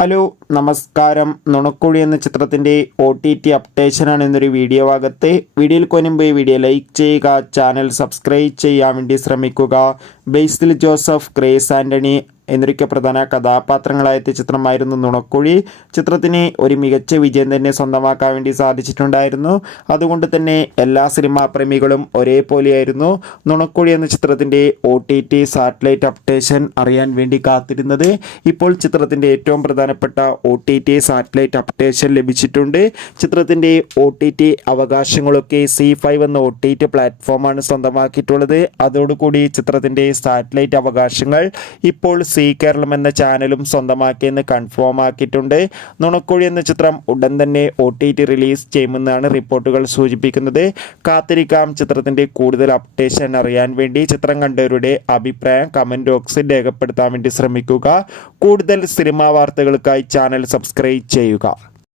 Hello നമസ്കാരം. നുണക്കുഴി എന്ന ചിത്രത്തിൻ്റെ OTT അപ്ഡേഷനാണ് എന്നൊരു വീഡിയോ ഭാഗത്ത്. വീഡിയോയിൽ കൊനുമ്പ് വീഡിയോ ലൈക്ക് ചെയ്യുക, ചാനൽ സബ്സ്ക്രൈബ് ചെയ്യാൻ വേണ്ടി ശ്രമിക്കുക. ബേസിൽ ജോസഫ്, ഗ്രേസ് ആൻ്റണി എന്നൊക്കെ പ്രധാന കഥാപാത്രങ്ങളായെത്തിയ ചിത്രമായിരുന്നു നുണക്കുഴി. ചിത്രത്തിന് ഒരു മികച്ച വിജയം തന്നെ സ്വന്തമാക്കാൻ വേണ്ടി സാധിച്ചിട്ടുണ്ടായിരുന്നു. അതുകൊണ്ട് തന്നെ എല്ലാ സിനിമാ പ്രേമികളും ഒരേപോലെയായിരുന്നു നുണക്കുഴി എന്ന ചിത്രത്തിൻ്റെ OTT സാറ്റലൈറ്റ് അപ്ഡേഷൻ അറിയാൻ വേണ്ടി കാത്തിരുന്നത്. ഇപ്പോൾ ചിത്രത്തിൻ്റെ ഏറ്റവും പ്രധാനപ്പെട്ട OTT സാറ്റലൈറ്റ് അപ്ഡേഷൻ ലഭിച്ചിട്ടുണ്ട്. ചിത്രത്തിൻ്റെ OTT അവകാശങ്ങളൊക്കെ C5 എന്ന OTT പ്ലാറ്റ്ഫോമാണ് സ്വന്തമാക്കിയിട്ടുള്ളത്. അതോടുകൂടി ചിത്രത്തിൻ്റെ സാറ്റലൈറ്റ് അവകാശങ്ങൾ ഇപ്പോൾ കേരളം എന്ന ചാനലും സ്വന്തമാക്കിയെന്ന് കൺഫേം ആക്കിയിട്ടുണ്ട്. നുണക്കുഴി എന്ന ചിത്രം ഉടൻ തന്നെ OTT റിലീസ് ചെയ്യുമെന്നാണ് റിപ്പോർട്ടുകൾ സൂചിപ്പിക്കുന്നത്. കാത്തിരിക്കാം ചിത്രത്തിൻ്റെ കൂടുതൽ അപ്ഡേഷൻ അറിയാൻ വേണ്ടി. ചിത്രം കണ്ടവരുടെ അഭിപ്രായം കമൻറ്റ് ബോക്സിൽ രേഖപ്പെടുത്താൻ വേണ്ടി ശ്രമിക്കുക. കൂടുതൽ സിനിമാ വാർത്തകൾക്കായി ചാനൽ സബ്സ്ക്രൈബ് ചെയ്യുക.